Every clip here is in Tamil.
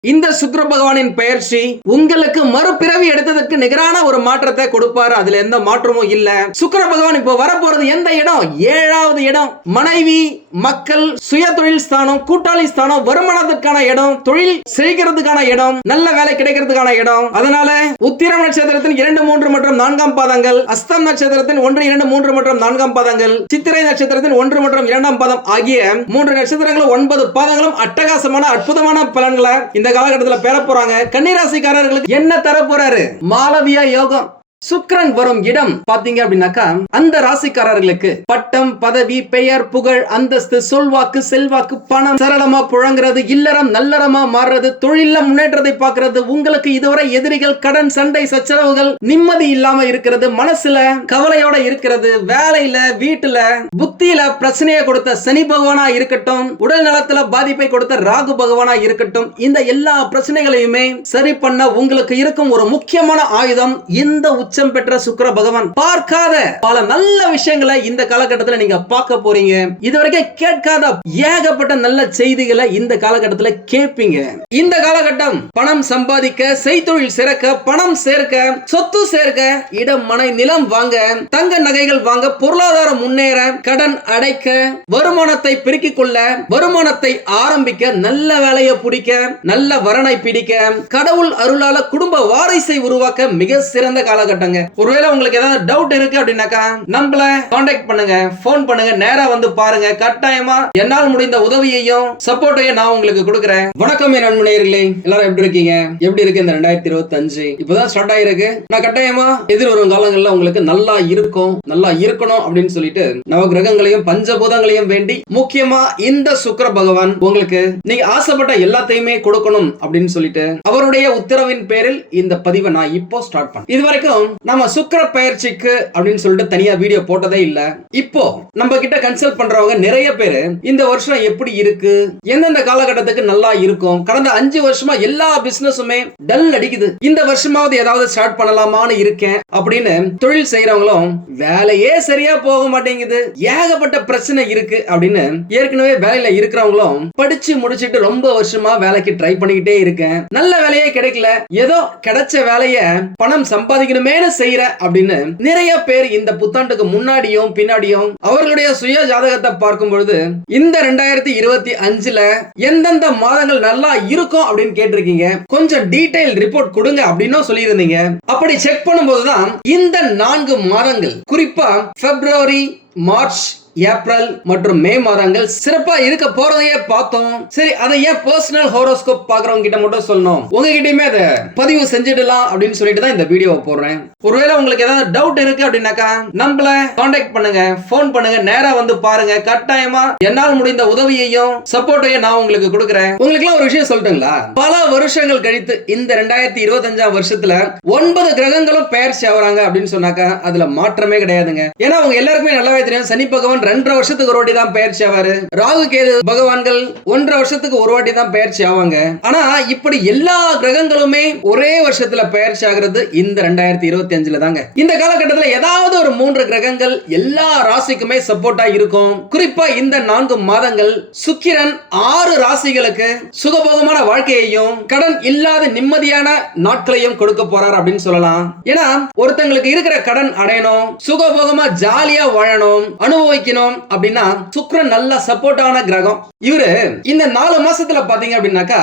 இந்த சுக்கர பகவானின் பெயர்ச்சி உங்களுக்கு மறுபிறவி எடுத்ததற்கு நிகரான ஒரு மாற்றத்தை கொடுப்பாரு. அதுல எந்த மாற்றமும் இல்ல. சுக்கர பகவான் இப்போ வரப்போறது எந்த இடம்? ஏழாவது இடம். மனைவி மக்கள் சுய தொழில் ஸ்தானம் கூட்டாளி ஸ்தானம் வருமானத்துக்கான இடம் தொழில் செய்கிறதுக்கான இடம் நல்ல வேலை கிடைக்கிறதுக்கான இடம். அதனால உத்திரம் நட்சத்திரத்தின் இரண்டு மூன்று மற்றும் நான்காம் பாதங்கள் அஸ்தம் நட்சத்திரத்தின் ஒன்று இரண்டு மூன்று மற்றும் நான்காம் பாதங்கள் சித்திரை நட்சத்திரத்தின் ஒன்று மற்றும் இரண்டாம் பாதம் ஆகிய மூன்று நட்சத்திரங்களும் ஒன்பது பாதங்களும் அட்டகாசமான அற்புதமான பலன்களை இந்த காலகட்டத்தில் பெற போறாங்க. கன்னிராசிக்காரர்களுக்கு என்ன தர போறாரு? மாலவியா யோகம். சுக்கிரன் வரும் இடம் பாத்தீங்க அப்படின்னாக்கா அந்த ராசிக்காரர்களுக்கு பட்டம் பதவி பெயர் புகழ் அந்தஸ்து சொல்வாக்கு செல்வாக்கு பணம் சரளமா புழங்குறது இல்லறம் நல்லறமா மாறுறது தொழில முன்னேற்றத்தை பார்க்கறது உங்களுக்கு இதுவரை எதிரிகள் கடன் சண்டை சச்சரவுகள் நிம்மதி இல்லாம இருக்கிறது மனசுல கவலையோட இருக்கிறது வேலையில வீட்டுல புத்தியில பிரச்சனையை கொடுத்த சனி பகவானா இருக்கட்டும் உடல் நலத்துல பாதிப்பை கொடுத்த ராகு பகவானா இருக்கட்டும் இந்த எல்லா பிரச்சனைகளையுமே சரி பண்ண உங்களுக்கு இருக்கும் ஒரு முக்கியமான ஆயுதம் இந்த உச்சம் பெற்ற சுக்கர பகவான் பார்க்காத பல நல்ல விஷயங்களை இந்த காலகட்டத்தில் நீங்க பார்க்க போறீங்க. இதுவரைக்கும் கேட்காத ஏகப்பட்ட நல்ல செய்திகளை இந்த காலகட்டத்தில் கேட்பீங்க. இந்த காலகட்டம் பணம் சம்பாதிக்க செய்தொழில் சிறக்க பணம் சேர்க்க சொத்து சேர்க்க இடம் மனை நிலம் வாங்க தங்க நகைகள் வாங்க பொருளாதாரம் முன்னேற கடன் அடைக்க வருமானத்தை பெருக்கிக் கொள்ள வருமானத்தை ஆரம்பிக்க நல்ல வேலையை பிடிக்க நல்ல வரனை பிடிக்க கடவுள் அருளால குடும்ப வாரிசை உருவாக்க மிக சிறந்த காலகட்டம். காலகட்டங்க ஒருவேளை உங்களுக்கு ஏதாவது டவுட் இருக்கு அப்படின்னாக்கா நம்மள காண்டாக்ட் பண்ணுங்க ஃபோன் பண்ணுங்க நேரா வந்து பாருங்க. கட்டாயமா என்னால் முடிந்த உதவியையும் சப்போர்ட்டையும் நான் உங்களுக்கு கொடுக்குறேன். வணக்கம் என் எல்லாரும் எப்படி இருக்கீங்க? எப்படி இருக்கு இந்த ரெண்டாயிரத்தி இருபத்தி அஞ்சு இப்பதான் ஸ்டார்ட் ஆயிருக்கு. நான் கட்டாயமா எதிர்வரும் காலங்கள்ல உங்களுக்கு நல்லா இருக்கும் நல்லா இருக்கணும் அப்படின்னு சொல்லிட்டு நவ கிரகங்களையும் பஞ்சபூதங்களையும் வேண்டி முக்கியமா இந்த சுக்கர பகவான் உங்களுக்கு நீங்க ஆசைப்பட்ட எல்லாத்தையுமே கொடுக்கணும் அப்படின்னு சொல்லிட்டு அவருடைய உத்தரவின் பேரில் இந்த பதிவை நான் இப்போ ஸ்டார்ட் பண்ணேன் இது வரைக்கும் நம்ம சுக்கிர பயிற்சிக்கு அப்படின்னு சொல்லிட்டு தனியா வீடியோ போட்டதே இல்ல. இப்போ நம்ம கிட்ட கன்சல்ட் பண்றவங்க நிறைய பேரு இந்த வருஷம் எப்படி இருக்கு? எந்தெந்த காலகட்டத்துக்கு நல்லா இருக்கும்? கடந்த அஞ்சு வருஷமா எல்லா பிசினஸுமே டல் அடிக்குது. இந்த வருஷமாவது ஏதாவது ஸ்டார்ட் பண்ணலாமான்னு இருக்கேன் அப்படின்னு தொழில் செய்யறவங்களும் வேலையே சரியா போக மாட்டேங்குது. ஏகப்பட்ட பிரச்சனை இருக்கு. அப்படின்னு ஏற்கனவே வேலையில இருக்கிறவங்களும் படிச்சு முடிச்சிட்டு ரொம்ப வருஷமா வேலைக்கு ட்ரை பண்ணிக்கிட்டே இருக்கேன். நல்ல வேலையே கிடைக்கல. ஏதோ கிடைச்ச வேலைய பணம் சம்பாதிக்கணுமே வேலை செய்யற அப்படின்னு நிறைய பேர் இந்த புத்தாண்டுக்கு முன்னாடியும் பின்னாடியும் அவர்களுடைய சுய ஜாதகத்தை பார்க்கும் பொழுது இந்த ரெண்டாயிரத்தி இருபத்தி அஞ்சுல எந்தெந்த மாதங்கள் நல்லா இருக்கும் அப்படின்னு கேட்டிருக்கீங்க. கொஞ்சம் டீடைல் ரிப்போர்ட் கொடுங்க அப்படின்னு சொல்லியிருந்தீங்க. அப்படி செக் பண்ணும்போதுதான் இந்த நான்கு மாதங்கள் குறிப்பா பிப்ரவரி மார்ச் ஏப்ரல் மற்றும் மே மாதங்கள் சிறப்பா இருக்க போறதையே பார்த்தோம். சரி அதை ஏன் பர்சனல் ஹோரோஸ்கோப் பாக்குறவங்க கிட்ட மட்டும் சொல்லணும்? உங்ககிட்டயுமே அதை பதிவு செஞ்சிடலாம் அப்படின்னு சொல்லிட்டு தான் இந்த வீடியோவை போடுறேன். ஒருவேளை உங்களுக்கு ஏதாவது டவுட் இருக்கு அப்படின்னாக்கா நம்மள காண்டாக்ட் பண்ணுங்க ஃபோன் பண்ணுங்க நேரா வந்து பாருங்க. கட்டாயமா என்னால் முடிந்த உதவியையும் சப்போர்ட்டையும் நான் உங்களுக்கு கொடுக்குறேன். உங்களுக்கு ஒரு விஷயம் சொல்லட்டுங்களா? பல வருஷங்கள் கழித்து இந்த ரெண்டாயிரத்தி இருபத்தஞ்சாம் வருஷத்துல ஒன்பது கிரகங்களும் பெயர்ச்சி ஆகுறாங்க அப்படின்னு சொன்னாக்கா அதுல மாற்றமே கிடையாதுங்க. ஏன்னா அவங்க எல்லாருக்குமே நல்லாவே தெரியும். சனி பகவான் ரெண்டரை வருஷத்துக்கு ஒரு வாட்டி தான் பயிற்சி ஆவாரு. ராகு கேது பகவான்கள் ஒன்றரை வருஷத்துக்கு ஒரு வாட்டி தான் பயிற்சி ஆவாங்க. ஆனா இப்படி எல்லா கிரகங்களுமே ஒரே வருஷத்துல பயிற்சி ஆகிறது இந்த ரெண்டாயிரத்தி இருபத்தி அஞ்சுல தாங்க. இந்த காலகட்டத்தில் ஏதாவது ஒரு மூன்று கிரகங்கள் எல்லா ராசிக்குமே சப்போர்ட்டா இருக்கும். குறிப்பா இந்த நான்கு மாதங்கள் சுக்கிரன் ஆறு ராசிகளுக்கு சுகபோகமான வாழ்க்கையையும் கடன் இல்லாத நிம்மதியான நாட்களையும் கொடுக்க போறார் அப்படின்னு சொல்லலாம். ஏன்னா ஒருத்தங்களுக்கு இருக்கிற கடன் அடையணும் சுகபோகமா ஜாலியா வாழணும் அனுபவிக்கணும் செய்யணும் அப்படின்னா சுக்ரன் நல்ல சப்போர்ட்டான கிரகம். இவரு இந்த நாலு மாசத்துல பாத்தீங்க அப்படின்னாக்கா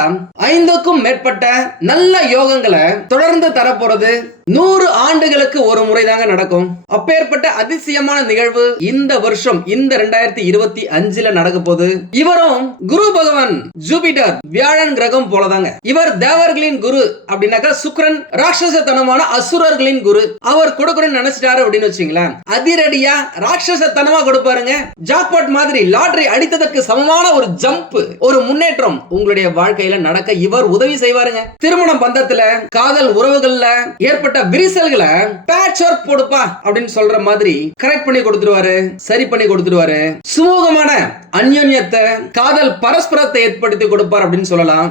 ஐந்துக்கும் மேற்பட்ட நல்ல யோகங்களை தொடர்ந்து தரப்போறது நூறு ஆண்டுகளுக்கு ஒரு முறை தாங்க நடக்கும். அப்பேற்பட்ட அதிசயமான நிகழ்வு இந்த வருஷம் இந்த ரெண்டாயிரத்தி இருபத்தி அஞ்சுல நடக்க போகுது. இவரும் குரு பகவான் ஜூபிட்டர் வியாழன் கிரகம் போலதாங்க. இவர் தேவர்களின் குரு அப்படின்னாக்கா சுக்ரன் ராட்சசத்தனமான அசுரர்களின் குரு. அவர் கொடுக்கணும்னு நினைச்சிட்டாரு அப்படின்னு வச்சுங்களேன். அதிரடியா ராட்சசத்தனமா பாருங்க. ஜாக்பாட் மாதிரி லாட்ரி அடித்ததற்கு சமமான ஒரு ஜம்ப் ஒரு முன்னேற்றம் உங்களுடைய வாழ்க்கையில நடக்க இவர் உதவி செய்வாருங்க. திருமணம் பந்தத்துல காதல் உறவுகள்ல ஏற்பட்ட விரிசல்களை பேட்ச் ஒர்க் போடுப்பா அப்படின்னு சொல்ற மாதிரி கரெக்ட் பண்ணி கொடுத்துருவாரு சரி பண்ணி கொடுத்துருவாரு. சுமூகமான அந்யோன்யத்தை காதல் பரஸ்பரத்தை ஏற்படுத்தி கொடுப்பார் அப்படின்னு சொல்லலாம்.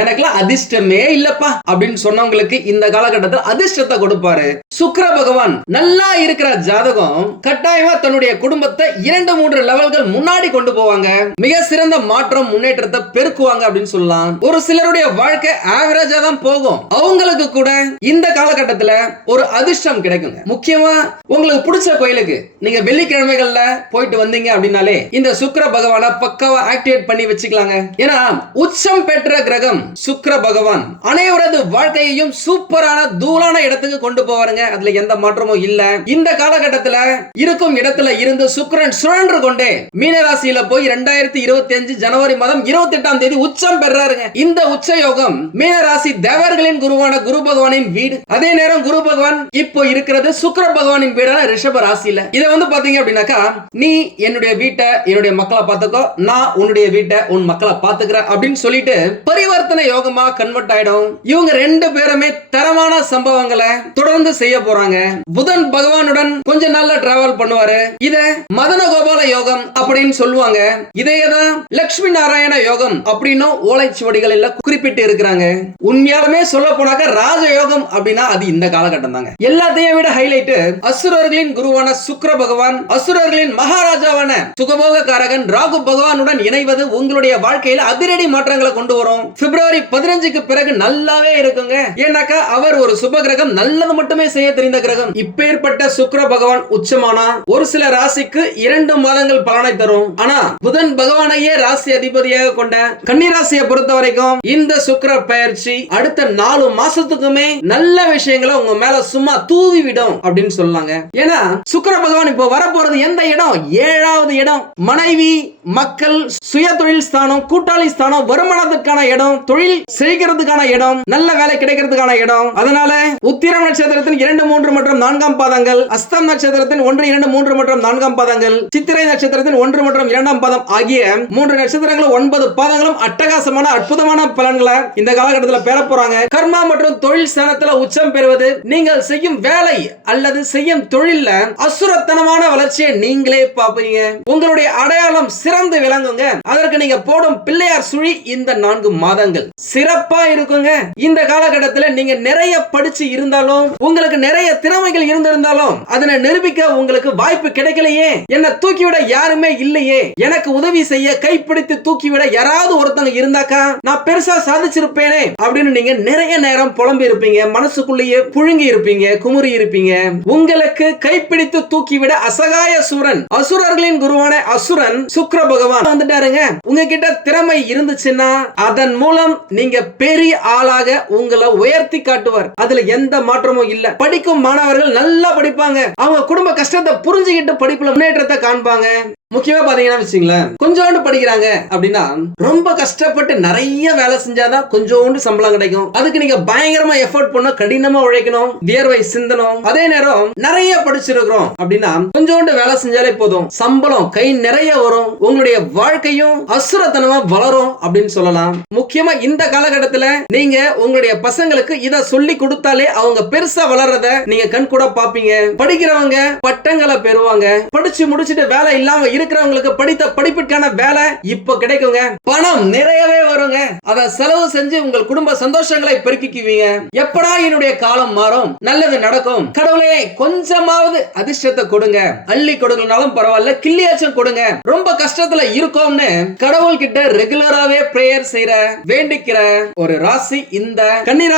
எனக்குலாம் அதிர்ஷ்டமே இல்லப்பா அப்படின்னு சொன்னவங்களுக்கு இந்த காலகட்டத்தில் அதிர்ஷ்டத்தை கொடுப்பாரு. சுக்கர பகவான் நல்லா இருக்கிற ஜாதகம் கட்டாயமா தன்னுடைய குடும்பத்தை இரண்டு மூன்று லெவல்கள் முன்னாடி கொண்டு போவாங்க. மிக சிறந்த மாற்றம் முன்னேற்றத்தை பெருக்குவாங்க அப்படின்னு சொல்லலாம். ஒரு சிலருடைய வாழ்க்கை ஆவரேஜா தான் போகும். அவங்களுக்கு கூட இந்த காலகட்டத்துல ஒரு அதிர்ஷ்டம் கிடைக்குங்க. முக்கியமா உங்களுக்கு பிடிச்ச கோயிலுக்கு நீங்க வெள்ளிக்கிழமைகள்ல போயிட்டு வந்தீங்க அப்படின்னாலே இந்த சுக்கர பகவானை பக்காவா ஆக்டிவேட் பண்ணி வச்சுக்கலாங்க. ஏன்னா உச்சம் பெற்ற கிரகம் சுக்கிர பகவான். அனைவரது வாழ்க்கையையும் சூப்பரான தூளான இடத்துக்கு கொண்டு போவாருங்க. அதுல எந்த மாற்றமும் இல்ல. இந்த காலகட்டத்துல இருக்கும் இடத்துல இருந்து சுக்கரன் சுழன்று கொண்டே மீனராசியில போய் ரெண்டாயிரத்தி இருபத்தி அஞ்சு ஜனவரி மாதம் இருபத்தி எட்டாம் தேதி உச்சம் பெறாருங்க. இந்த உச்ச யோகம் மீனராசி தேவர்களின் குருவான குரு பகவானின் வீடு. அதே நேரம் குரு பகவான் இப்போ இருக்கிறது சுக்கர பகவானின் வீடான ரிஷப ராசியில. இதை வந்து பாத்தீங்க அப்படின்னாக்கா நீ என்னுடைய வீட்டை என்னுடைய மக்களை பார்த்துக்கோ நான் உன்னுடைய வீட்டை உன் மக்களை பார்த்துக்கிறேன் அப்படின்னு சொல்லிட்டு பரிவர்த்தனை யோகமா கன்வெர்ட் ஆயிடும். இவங்க ரெண்டு பேருமே தரமான சம்பவங்களை தொடர்ந்து செய்ய போறாங்க. புதன் பகவானுடன் கொஞ்ச நாள்ல டிராவல் பண்ணுவாரு. இத மதன கோபால யோகம் அப்படின்னு சொல்லுவாங்க. இதையதான் லட்சுமி நாராயண யோகம் அப்படின்னு ஓலைச்சுவடிகள் எல்லாம் குறிப்பிட்டு இருக்கிறாங்க. உண்மையாலுமே சொல்ல போனாக்க ராஜ யோகம் அப்படின்னா அது இந்த காலகட்டம் தாங்க. எல்லாத்தையும் விட ஹைலைட் அசுரர்களின் குருவான சுக்கிர பகவான் அசுரர்களின் மகாராஜாவான சுகபோக காரகன் ராகு பகவானுடன் இணைவது உங்களுடைய வாழ்க்கையில அதிரடி மாற்றங்களை கொண்டு வரும். பிப்ரவரி பதினஞ்சுக்கு பிறகு நல்லாவே இருக்குங்க. ஏன்னாக்கா அவர் ஒரு சுப கிரகம் நல்லது மட்டுமே செய்ய தெரிந்த கிரகம். இப்பேற்பட்ட சுக்கர பகவான் உச்சமானா ஒரு சில ராசிக்கு இரண்டு மாதங்கள் பலனை தரும். ஆனா புதன் பகவானையே ராசி அதிபதியாக கொண்ட கன்னிராசியை பொறுத்த வரைக்கும் இந்த சுக்கர பயிற்சி அடுத்த நாலு மாசத்துக்குமே நல்ல விஷயங்களை உங்க மேல சும்மா தூவி விடும் அப்படின்னு சொல்லாங்க. ஏன்னா சுக்கர பகவான் இப்போ வரப்போறது எந்த இடம்? ஏழாவது இடம். மனைவி மக்கள் சுய தொழில் ஸ்தானம் கூட்டாளி ஸ்தானம் வருமானத்துக்கான இடம். தொழில் செய்கிறதுக்கான இடம் நல்ல வேலை கிடைக்கிறதுக்கான இடம். அதனால உத்திரம் நட்சத்திரத்தின் இரண்டு மூன்று மற்றும் நான்காம் பாதங்கள் அஸ்தம் நட்சத்திரத்தின் ஒன்று இரண்டு மூன்று மற்றும் நான்காம் பாதங்கள் சித்திரை நட்சத்திரத்தின் ஒன்று மற்றும் இரண்டாம் பாதம் ஆகிய மூன்று நட்சத்திரங்களும் ஒன்பது பாதங்களும் அட்டகாசமான அற்புதமான பலன்களை இந்த காலகட்டத்தில் பெற போறாங்க. கர்மா மற்றும் தொழில் ஸ்தானத்தில் உச்சம் பெறுவது நீங்கள் செய்யும் வேலை அல்லது செய்யும் தொழில அசுரத்தனமான வளர்ச்சியை நீங்களே பார்ப்பீங்க. உங்களுடைய அடையாளம் சிறந்து விளங்குங்க. அதற்கு நீங்க போடும் பிள்ளையார் சுழி இந்த நான்கு மாதங்கள். சிறப்பா இருக்குங்க. இந்த காலகட்டத்தில் நீங்க நிறைய படிச்சு இருந்தாலும் உங்களுக்கு நிறைய திறமைகள் இருந்திருந்தாலும் அதனை நிரூபிக்க உங்களுக்கு வாய்ப்பு கிடைக்கலையே. என்ன தூக்கிவிட யாருமே இல்லையே. எனக்கு உதவி செய்ய கைப்பிடித்து தூக்கிவிட யாராவது ஒருத்தங்க இருந்தாக்கா நான் பெருசா சாதிச்சிருப்பேனே அப்படின்னு நீங்க நிறைய நேரம் புலம்பி இருப்பீங்க. மனசுக்குள்ளேயே புழுங்கி இருப்பீங்க குமுறி இருப்பீங்க. உங்களுக்கு கைப்பிடித்து தூக்கிவிட அசகாய சூரன் அசுரர்களின் குருவான அசுரன் சுக்கிர பகவான் வந்துட்டாருங்க. உங்ககிட்ட திறமை இருந்துச்சுன்னா அதன் மூலம் நீங்க பெரிய ஆளாக உங்களை உயர்த்தி காட்டுவார். அதுல எந்த மாற்றமும் இல்ல. படிக்கும் மாணவர்கள் நல்லா படிப்பாங்க. அவங்க குடும்ப கஷ்டத்தை புரிஞ்சுக்கிட்டு படிப்புல முன்னேற்றத்தை காண்பாங்க. முக்கியமா பாத்தீங்கன்னா வச்சுங்களேன் கொஞ்சோண்டு படிக்கிறாங்க அப்படின்னா ரொம்ப கஷ்டப்பட்டு நிறைய வேலை செஞ்சாதான் கொஞ்சோண்டு சம்பளம் கிடைக்கும். அதுக்கு நீங்க பயங்கரமா எஃபோர்ட் பண்ண கடினமா உழைக்கணும் வியர்வை சிந்தனும் அதே நேரம் நிறைய படிச்சிருக்கிறோம் அப்படின்னா கொஞ்சோண்டு வேலை செஞ்சாலே போதும். சம்பளம் கை நிறைய வரும். உங்களுடைய வாழ்க்கையும் அசுரத்தனமா வளரும் அப்படின்னு சொல்லலாம். முக்கியமா இந்த காலகட்டத்துல நீங்க உங்களுடைய பசங்களுக்கு இத சொல்லி கொடுத்தாலே அவங்க பெருசா வளர்றத நீங்க கண் கூட பாப்பீங்க படிக்கிறவங்க பட்டங்களை பெறுவாங்க. படிச்சு முடிச்சிட்டு வேலை இல்லாம இருக்கிறவங்களுக்கு படித்த படிப்பிற்கான வேலை இப்ப கிடைக்குங்க. பணம் நிறையவே வருங்க. அத செலவு செஞ்சு உங்கள் குடும்ப சந்தோஷங்களை பெருக்கிக்குவீங்க. எப்படா என்னுடைய காலம் மாறும்? நல்லது நடக்கும். கடவுளே கொஞ்சமாவது அதிர்ஷ்டத்தை கொடுங்க. அள்ளி கொடுங்கனாலும் பரவாயில்ல கிள்ளியாச்சும் கொடுங்க. ரொம்ப கஷ்டத்துல இருக்கோம்னு கடவுள் கிட்ட ரெகுலராவே பிரேயர் செய்யற வேண்டிக்கிற ஒரு ராசி இந்த கன்னி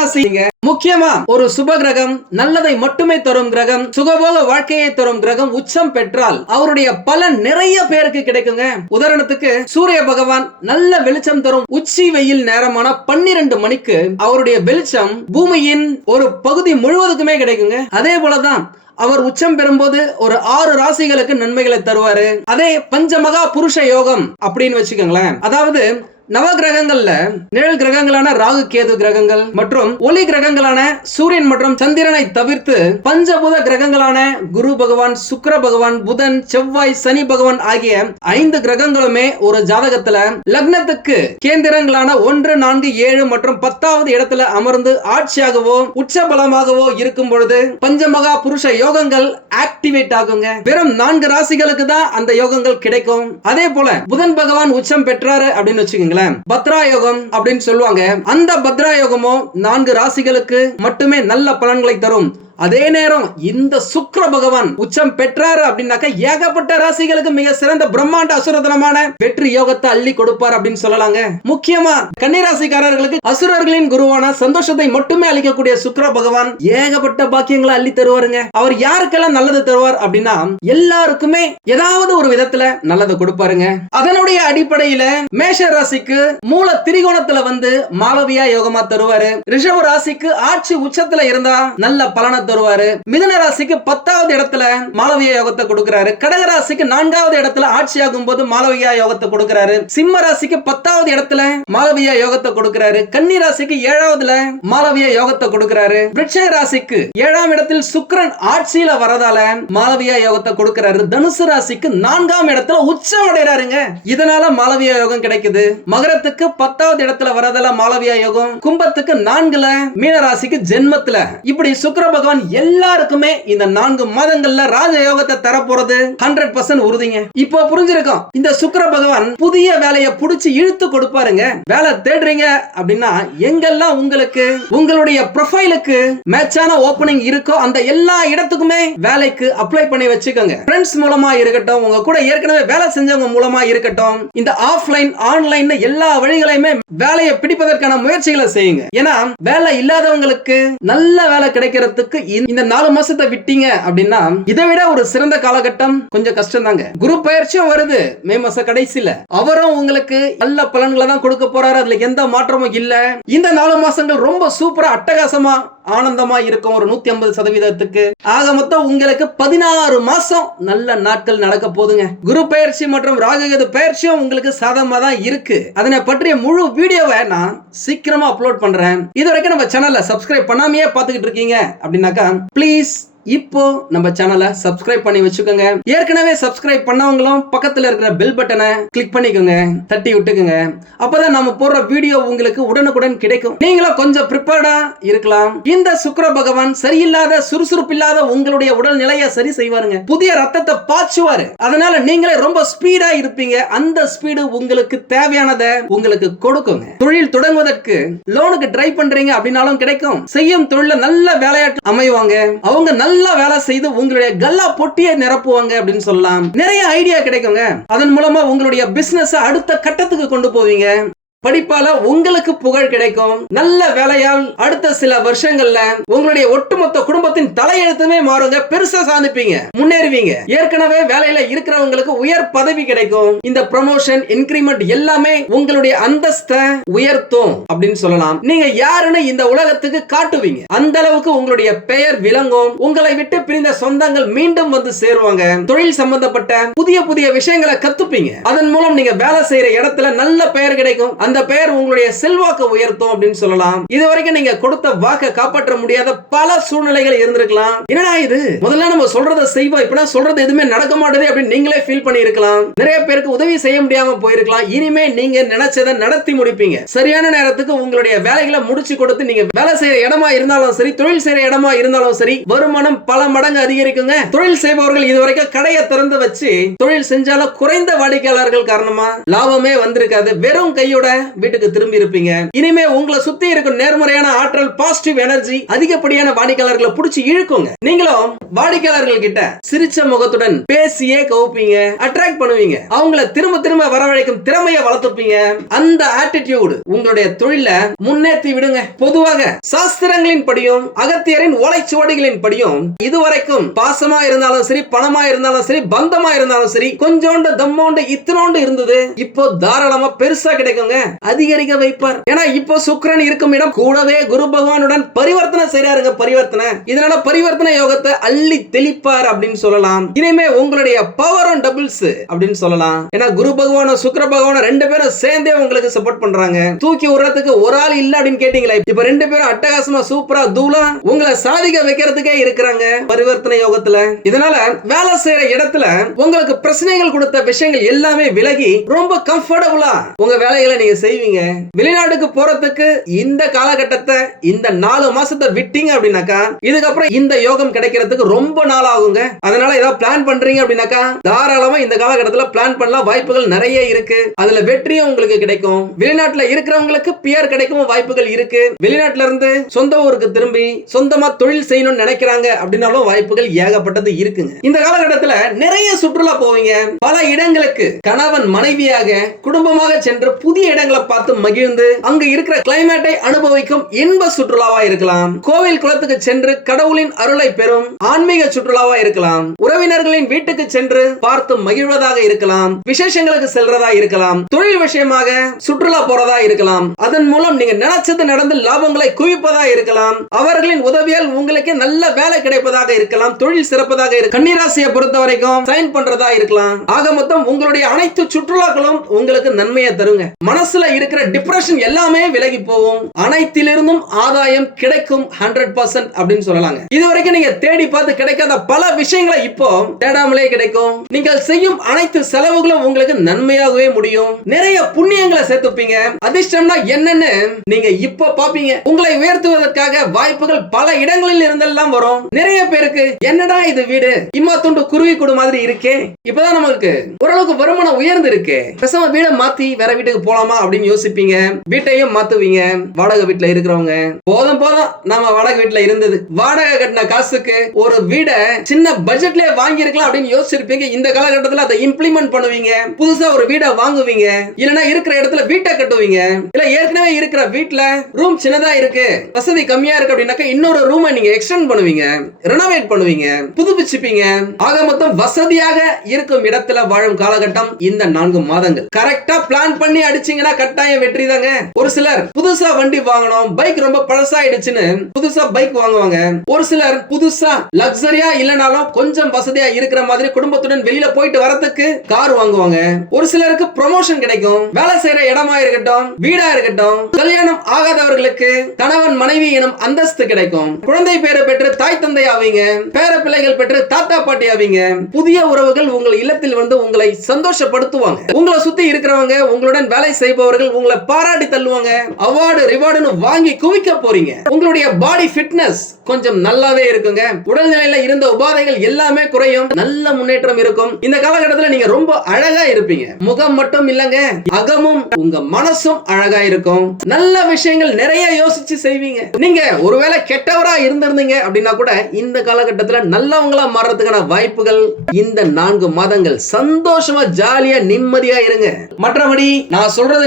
முக்கியமா ஒரு சுப கிரகம் நல்லதை மட்டுமே தரும் கிரகம் சுகபோக வாழ்க்கையை தரும் கிரகம் உச்சம் பெற்றால் அவருடைய பலன் நிறைய நிறைய பேருக்கு கிடைக்குங்க. உதாரணத்துக்கு சூரிய பகவான் நல்ல வெளிச்சம் தரும் உச்சி வெயில் நேரமான பன்னிரண்டு மணிக்கு அவருடைய வெளிச்சம் பூமியின் ஒரு பகுதி முழுவதுக்குமே கிடைக்குங்க. அதே போலதான் அவர் உச்சம் பெறும்போது ஒரு ஆறு ராசிகளுக்கு நன்மைகளை தருவாரு. அதே பஞ்சமகா புருஷ யோகம் அப்படின்னு வச்சுக்கோங்களேன். அதாவது நவ கிரகங்கள்ல நிழல் கிரகங்களான ராகு கேது கிரகங்கள் மற்றும் ஒளி கிரகங்களான சூரியன் மற்றும் சந்திரனை தவிர்த்து பஞ்சபூத கிரகங்களான குரு பகவான் சுக்கர பகவான் புதன் செவ்வாய் சனி பகவான் ஆகிய ஐந்து கிரகங்களுமே ஒரு ஜாதகத்துல லக்னத்துக்கு கேந்திரங்களான ஒன்று நான்கு ஏழு மற்றும் பத்தாவது இடத்துல அமர்ந்து ஆட்சியாகவோ உச்ச பலமாகவோ இருக்கும் பொழுது பஞ்சமகா புருஷ யோகங்கள் ஆக்டிவேட் ஆகுங்க. வெறும் நான்கு ராசிகளுக்கு தான் அந்த யோகங்கள் கிடைக்கும். அதே போல புதன் பகவான் உச்சம் பெற்றாரு அப்படின்னு வச்சுக்கோங்க. வச்சுக்கோங்களேன் பத்ரா யோகம் அப்படின்னு சொல்லுவாங்க. அந்த பத்ராயோகமோ நான்கு ராசிகளுக்கு மட்டுமே நல்ல பலன்களை தரும். அதே நேரம் இந்த சுக்ர பகவான் உச்சம் பெற்றாரு அப்படின்னாக்க ஏகப்பட்ட ராசிகளுக்கு மிக சிறந்த பிரம்மாண்ட அசுரதனமான வெற்றி யோகத்தை அள்ளி கொடுப்பார் அப்படின்னு சொல்லலாங்க. முக்கியமா கன்னிராசிக்காரர்களுக்கு அசுரர்களின் குருவான சந்தோஷத்தை மட்டுமே அளிக்கக்கூடிய சுக்ர பகவான் ஏகப்பட்ட பாக்கியங்களை அள்ளி தருவாருங்க. அவர் யாருக்கெல்லாம் நல்லது தருவார் அப்படின்னா எல்லாருக்குமே ஏதாவது ஒரு விதத்துல நல்லது கொடுப்பாருங்க. அதனுடைய அடிப்படையில மேஷ ராசிக்கு மூல திரிகோணத்துல வந்து மாளவியா யோகமா தருவாரு. ரிஷப ராசிக்கு ஆட்சி உச்சத்துல இருந்தா நல்ல பலனை தருவாரு. மிதன ராசிக்கு பத்தாவது இடத்துல மாலவிய யோகத்தை கொடுக்கிறாரு. கடகராசிக்கு நான்காவது இடத்துல ஆட்சியாகும் போது மாலவியா யோகத்தை கொடுக்கிறாரு. சிம்ம ராசிக்கு பத்தாவது இடத்துல மாலவியா யோகத்தை கொடுக்கிறாரு. கன்னி ராசிக்கு ஏழாவதுல மாலவிய யோகத்தை கொடுக்கிறாரு. விருட்சக ராசிக்கு ஏழாம் இடத்தில் சுக்கிரன் ஆட்சியில வரதால மாலவியா யோகத்தை கொடுக்கிறாரு. தனுசு ராசிக்கு நான்காம் இடத்துல உச்சம் அடைறாருங்க இதனால மாலவியா யோகம் கிடைக்குது. மகரத்துக்கு பத்தாவது இடத்துல வரதால மாலவியா யோகம். கும்பத்துக்கு நான்குல மீன ராசிக்கு ஜென்மத்துல. இப்படி சுக்கிர பகவான் எல்லாருக்குமே இந்த நான்கு மாதங்கள்ல ராஜ யோகத்தை தரப்போறது ஹண்ட்ரட் பர்சன்ட் உறுதிங்க. இப்போ புரிஞ்சிருக்கும். இந்த சுக்கர பகவான் புதிய வேலையை புடிச்சு இழுத்து கொடுப்பாருங்க. வேலை தேடுறீங்க அப்படின்னா எங்கெல்லாம் உங்களுக்கு உங்களுடைய ப்ரொஃபைலுக்கு மேட்சான ஓப்பனிங் இருக்கோ அந்த எல்லா இடத்துக்குமே வேலைக்கு அப்ளை பண்ணி வச்சுக்கோங்க. ஃப்ரெண்ட்ஸ் மூலமா இருக்கட்டும் உங்க கூட ஏற்கனவே வேலை செஞ்சவங்க மூலமா இருக்கட்டும் இந்த ஆஃப்லைன் ஆன்லைன் எல்லா வழிகளையுமே வேலையை பிடிப்பதற்கான முயற்சிகளை செய்யுங்க. ஏன்னா வேலை இல்லாதவங்களுக்கு நல்ல வேலை கிடைக்கிறதுக்கு இந்த- நாலு மாசத்தை விட்டீங்க அப்படின்னா இதை விட ஒரு சிறந்த காலகட்டம் கொஞ்சம் கஷ்டம் தாங்க குரு பயிற்சியும் வருது மே மாச கடைசியில. அவரும் உங்களுக்கு நல்ல பலன்களை தான் கொடுக்க போறாரு. அதுல எந்த மாற்றமும் இல்ல. இந்த நாலு மாசங்கள் ரொம்ப சூப்பரா அட்டகாசமா ஆனந்தமா இருக்கும் ஒரு நூத்தி ஐம்பது சதவீதத்துக்கு. ஆக மொத்தம் உங்களுக்கு பதினாறு மாசம் நல்ல நாட்கள் நடக்க போதுங்க. குரு பயிற்சி மற்றும் ராககேது பயிற்சியும் உங்களுக்கு சாதகமா தான் இருக்கு. அதனை பற்றிய முழு வீடியோவை நான் சீக்கிரமா அப்லோட் பண்றேன். இது வரைக்கும் நம்ம சேனல்ல சப்ஸ்கிரைப் பண்ணாமையே பார்த்துக்கிட்டு இருக்கீங்க அப்படின்னாக்கா ப்ளீஸ் இப்போ நம்ம சேனலை சப்ஸ்கிரைப் பண்ணி வச்சுக்கோங்க. ஏற்கனவே சப்ஸ்கிரைப் பண்ணவங்களும் பக்கத்துல இருக்கிற பெல் பட்டனை கிளிக் பண்ணிக்கோங்க. தட்டி விட்டுக்கோங்க. அப்பதான் நம்ம போடுற வீடியோ உங்களுக்கு உடனுக்குடன் கிடைக்கும். நீங்களும் கொஞ்சம் ப்ரிப்பேர்டா இருக்கலாம். இந்த சுக்கர பகவான் சரியில்லாத சுறுசுறுப்பு இல்லாத உங்களுடைய உடல் நிலையை சரி செய்வாருங்க. புதிய ரத்தத்தை பாய்ச்சுவாரு. அதனால நீங்களே ரொம்ப ஸ்பீடா இருப்பீங்க. அந்த ஸ்பீடு உங்களுக்கு தேவையானதை உங்களுக்கு கொடுக்குங்க. தொழில் தொடங்குவதற்கு லோனுக்கு ட்ரை பண்றீங்க அப்படின்னாலும் கிடைக்கும். செய்யும் தொழில நல்ல வேலையாட்டு அமைவாங்க. அவங்க நல்ல வேலை செய்து உங்களுடைய கல்லா பொட்டியை நிரப்புவாங்க அப்படின்னு சொல்லலாம். நிறைய ஐடியா கிடைக்குங்க. அதன் மூலமா உங்களுடைய பிசினஸ் அடுத்த கட்டத்துக்கு கொண்டு போவீங்க. படிப்பால உங்களுக்கு புகழ் கிடைக்கும். நல்ல வேலையால் அடுத்த சில வருஷங்கள்ல உங்களுடைய ஒட்டுமொத்த குடும்பத்தின் தலையெழுத்துமே மாறுங்க. பெருசா சாதிப்பீங்க. முன்னேறுவீங்க. ஏற்கனவே வேலையில இருக்கிறவங்களுக்கு உயர் பதவி கிடைக்கும். இந்த ப்ரமோஷன் இன்கிரிமெண்ட் எல்லாமே உங்களுடைய அந்தஸ்தை உயர்த்தும் அப்படின்னு சொல்லலாம். நீங்க யாருன்னு இந்த உலகத்துக்கு காட்டுவீங்க. அந்த அளவுக்கு உங்களுடைய பெயர் விளங்கும். உங்களை விட்டு பிரிந்த சொந்தங்கள் மீண்டும் வந்து சேருவாங்க. தொழில் சம்பந்தப்பட்ட புதிய புதிய விஷயங்களை கத்துப்பீங்க. அதன் மூலம் நீங்க வேலை செய்யற இடத்துல நல்ல பெயர் கிடைக்கும். அந்த பெயர் உங்களுடைய செல்வாக்கு உயர்த்தும் அப்படின்னு சொல்லலாம். இது வரைக்கும் நீங்க கொடுத்த வாக்கை காப்பாற்ற முடியாத பல சூழ்நிலைகள் இருந்திருக்கலாம். என்னடா இது? முதல்ல நம்ம சொல்றதை செய்வோம். இப்பனா சொல்றது எதுவுமே நடக்க மாட்டேது அப்படின்னு நீங்களே ஃபீல் பண்ணி இருக்கலாம் நிறைய பேருக்கு உதவி செய்ய முடியாம போயிருக்கலாம். இனிமே நீங்க நினைச்சதை நடத்தி முடிப்பீங்க. சரியான நேரத்துக்கு உங்களுடைய வேலைகளை முடிச்சு கொடுத்து நீங்க வேலை செய்யற இடமா இருந்தாலும் சரி தொழில் செய்யற இடமா இருந்தாலும் சரி வருமானம் பல மடங்கு அதிகரிக்குங்க. தொழில் செய்பவர்கள் இதுவரைக்கும் கடையை திறந்து வச்சு தொழில் செஞ்சாலும் குறைந்த வாடிக்கையாளர்கள் காரணமா லாபமே வந்திருக்காது. வெறும் கையோட வீட்டுக்கு திரும்பி இருப்பீங்க. இனிமே உங்களை சுத்தி இருக்கும் நேர்மறையான ஆற்றல் பாசிட்டிவ் எனர்ஜி அதிகப்படியான வாடிக்கையாளர்களை புடிச்சு இழுக்குங்க. நீங்களும் வாடிக்கையாளர்கள் கிட்ட சிரிச்ச முகத்துடன் பேசியே கவுப்பீங்க அட்ராக்ட் பண்ணுவீங்க. அவங்கள திரும்ப திரும்ப வரவழைக்கும் திறமையை வளர்த்துப்பீங்க. அந்த ஆட்டிடியூடு உங்களுடைய தொழில முன்னேற்றி விடுங்க. பொதுவாக சாஸ்திரங்களின் படியும் அகத்தியரின் ஓலைச்சுவடிகளின் படியும் இதுவரைக்கும் பாசமா இருந்தாலும் சரி பணமா இருந்தாலும் சரி பந்தமா இருந்தாலும் சரி கொஞ்சோண்டு தம்மோண்டு இத்தனோண்டு இருந்தது. இப்போ தாராளமா பெருசா கிடைக்குங்க. அதிகரிக்க வைப்பார். ஏன்னா இப்போ சுக்கரன் இருக்கும் இடம் கூடவே குரு பகவானுடன் பரிவர்த்தனை செய்யறாருங்க பரிவர்த்தனை. இதனால பரிவர்த்தனை யோகத்தை அள்ளி தெளிப்பார் அப்படின்னு சொல்லலாம். இனிமே உங்களுடைய பவர் ஆன் டபுள்ஸ் அப்படின்னு சொல்லலாம். ஏன்னா குரு பகவானும் சுக்கர பகவானும் ரெண்டு பேரும் சேர்ந்தே உங்களுக்கு சப்போர்ட் பண்றாங்க. தூக்கி விடுறதுக்கு ஒரு ஆள் இல்ல அப்படின்னு கேட்டீங்களா இப்ப ரெண்டு பேரும் அட்டகாசமா சூப்பரா தூளா உங்களை சாதிக்க வைக்கிறதுக்கே இருக்கிறாங்க பரிவர்த்தனை யோகத்துல. இதனால வேலை செய்யற இடத்துல உங்களுக்கு பிரச்சனைகள் கொடுத்த விஷயங்கள் எல்லாமே விலகி ரொம்ப கம்ஃபர்டபுளா உங்க வேலைகளை நீங்க நீங்க செய்வீங்க? வெளிநாட்டுக்கு போறதுக்கு இந்த காலகட்டத்தை இந்த நாலு மாசத்தை விட்டீங்க அப்படின்னாக்கா இதுக்கப்புறம் இந்த யோகம் கிடைக்கிறதுக்கு ரொம்ப நாள் ஆகுங்க. அதனால ஏதாவது பிளான் பண்றீங்க அப்படின்னாக்கா தாராளமா இந்த காலகட்டத்துல பிளான் பண்ணலாம். வாய்ப்புகள் நிறைய இருக்கு. அதுல வெற்றியும் உங்களுக்கு கிடைக்கும். வெளிநாட்டுல இருக்கிறவங்களுக்கு பியர் கிடைக்கும் வாய்ப்புகள் இருக்கு. வெளிநாட்டுல இருந்து சொந்த ஊருக்கு திரும்பி சொந்தமா தொழில் செய்யணும்னு நினைக்கிறாங்க அப்படின்னாலும் வாய்ப்புகள் ஏகப்பட்டது இருக்குங்க. இந்த காலகட்டத்துல நிறைய சுற்றுலா போவீங்க. பல இடங்களுக்கு கணவன் மனைவியாக குடும்பமாக சென்று புதிய இடம் இடங்களை பார்த்து மகிழ்ந்து அங்க இருக்கிற கிளைமேட்டை அனுபவிக்கும் இன்ப சுற்றுலாவா இருக்கலாம். கோவில் குளத்துக்கு சென்று கடவுளின் அருளை பெறும் ஆன்மீக சுற்றுலாவா இருக்கலாம். உறவினர்களின் வீட்டுக்கு சென்று பார்த்து மகிழ்வதாக இருக்கலாம். விசேஷங்களுக்கு செல்றதா இருக்கலாம். தொழில் விஷயமாக சுற்றுலா போறதா இருக்கலாம். அதன் மூலம் நீங்க நினைச்சது நடந்து லாபங்களை குவிப்பதா இருக்கலாம். அவர்களின் உதவியால் உங்களுக்கு நல்ல வேலை கிடைப்பதாக இருக்கலாம். தொழில் சிறப்பதாக இருக்கு கன்னிராசியை பொறுத்த வரைக்கும் சைன் பண்றதா இருக்கலாம். ஆக மொத்தம் உங்களுடைய அனைத்து சுற்றுலாக்களும் உங்களுக்கு நன்மையை தருங்க. மனசு மனசுல இருக்கிற டிப்ரெஷன் எல்லாமே விலகி போகும். அனைத்திலிருந்தும் ஆதாயம் கிடைக்கும் ஹண்ட்ரட் பர்சன்ட் அப்படின்னு சொல்லலாங்க. இது வரைக்கும் நீங்க தேடி பார்த்து கிடைக்காத பல விஷயங்களை இப்போ தேடாமலே கிடைக்கும். நீங்கள் செய்யும் அனைத்து செலவுகளும் உங்களுக்கு நன்மையாகவே முடியும். நிறைய புண்ணியங்களை சேர்த்துப்பீங்க. அதிர்ஷ்டம்னா என்னன்னு நீங்க இப்ப பாப்பீங்க உங்களை உயர்த்துவதற்காக வாய்ப்புகள் பல இடங்களில் இருந்தெல்லாம் வரும். நிறைய பேருக்கு என்னடா இது வீடு? இம்மா துண்டு குருவி கூடு மாதிரி இருக்கே. இப்பதான் நமக்கு ஓரளவுக்கு வருமானம் உயர்ந்து இருக்கு பேசாம வீடை மாத்தி வேற வீட்டுக்கு போலாமா அப்படின்னு யோசிப்பீங்க. வீட்டையும் மாத்துவீங்க. வாடகை வீட்டுல இருக்கிறவங்க. போதும் போதும். நம்ம வாடகை வீட்டுல இருந்தது. வாடகை கட்டின காசுக்கு ஒரு வீடை சின்ன பட்ஜெட்லயே வாங்கி இருக்கலாம் அப்படின்னு யோசிச்சிருப்பீங்க. இந்த காலகட்டத்துல அதை இம்ப்ளிமெண்ட் பண்ணுவீங்க. புதுசா ஒரு வீடை வாங்குவீங்க. இல்லைன்னா இருக்கிற இடத்துல வீட்டை கட்டுவீங்க. இல்ல ஏற்கனவே இருக்கிற வீட்டுல ரூம் சின்னதா இருக்கு. வசதி கம்மியா இருக்கு அப்படின்னாக்க இன்னொரு ரூமை நீங்க எக்ஸ்டெண்ட் பண்ணுவீங்க. ரெனோவேட் பண்ணுவீங்க. புதுப்பிச்சுப்பீங்க. ஆக மொத்தம் வசதியாக இருக்கும் இடத்துல வாழும் காலகட்டம் இந்த நான்கு மாதங்கள். கரெக்டா பிளான் பண்ணி அடிச்சீங்கன்னா கட்டாயம் வெற்றி தாங்க ஒரு சிலர் புதுசா வண்டி வாங்கணும் பைக் ரொம்ப பழசாயிடுச்சுன்னு புதுசா பைக் வாங்குவாங்க. ஒரு சிலர் புதுசா லக்ஸரியா இல்லனாலும் கொஞ்சம் வசதியா இருக்கிற மாதிரி குடும்பத்துடன் வெளியில போயிட்டு வரதுக்கு கார் வாங்குவாங்க. ஒரு சிலருக்கு ப்ரொமோஷன் கிடைக்கும். வேலை செய்யற இடமா இருக்கட்டும் வீடா இருக்கட்டும் கல்யாணம் ஆகாதவர்களுக்கு கணவன் மனைவி எனும் அந்தஸ்து கிடைக்கும். குழந்தை பேரை பெற்று தாய் தந்தை ஆவீங்க. பேர பிள்ளைகள் பெற்று தாத்தா பாட்டி ஆவீங்க. புதிய உறவுகள் உங்கள் இல்லத்தில் வந்து உங்களை சந்தோஷப்படுத்துவாங்க. உங்களை சுத்தி இருக்கிறவங்க உங்களுடன் வேலை இருப்பவர்கள் உங்களை பாராட்டி தள்ளுவாங்க. அவார்டு ரிவார்டுன்னு வாங்கி குவிக்க போறீங்க. உங்களுடைய பாடி ஃபிட்னஸ் கொஞ்சம் நல்லாவே இருக்குங்க. உடல்நிலையில இருந்த உபாதைகள் எல்லாமே குறையும். நல்ல முன்னேற்றம் இருக்கும். இந்த காலகட்டத்தில் நீங்க ரொம்ப அழகா இருப்பீங்க. முகம் மட்டும் இல்லங்க. அகமும் உங்க மனசும் அழகா இருக்கும். நல்ல விஷயங்கள் நிறைய யோசிச்சு செய்வீங்க. நீங்க ஒருவேளை கெட்டவரா இருந்திருந்தீங்க அப்படின்னா கூட இந்த காலகட்டத்தில் நல்லவங்களா மாறுறதுக்கான வாய்ப்புகள் இந்த நான்கு மாதங்கள் சந்தோஷமா ஜாலியா நிம்மதியா இருங்க. மற்றபடி நான் சொல்றதை